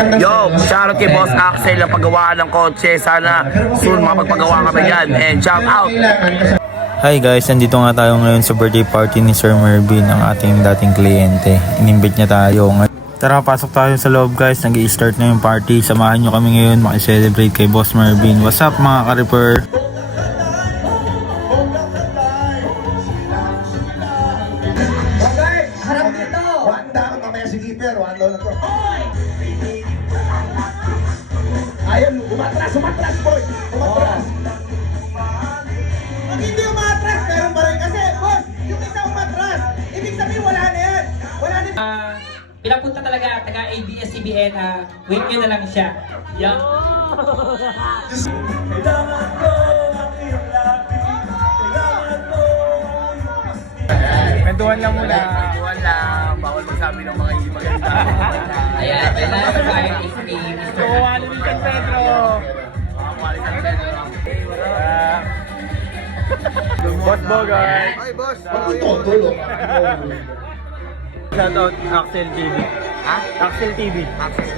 Yo, shoutout kay Boss Axel ang paggawa ng kotse. Sana soon mapagpagawa kami dyan. And shout out! Hi guys, nandito nga tayo ngayon sa birthday party ni Sir Mervin, ang ating dating kliyente. Inimbite niya tayo. Tara, pasok tayo sa loob guys. Nag-i-start na yung party. Samahan nyo kami ngayon makiselebrate kay Boss Mervin. What's up mga ka-reper? Harap dito! Wanda ka mamaya si Gipper, wanda na to. Ayun, umatras boy! Umatras! Pag hindi umatras, meron pa rin kasi, boss, yung isa umatras, ibig sabihin wala na yan! Wala na Pinapunta talaga taga ABS-CBN, wait nyo na lang siya. Yan. Kwentuhan lang muna. Kwentuhan lang. Bawal magsabi ng mga hindi maganda. Ayan, kailangan sa bahay is ni Mr. Kuwali ni San Pedro. Mga quality na Boss Bogart. Ay, boss! Pagkutontol, Shoutout Axel TV. Ha? Axel TV. Axel.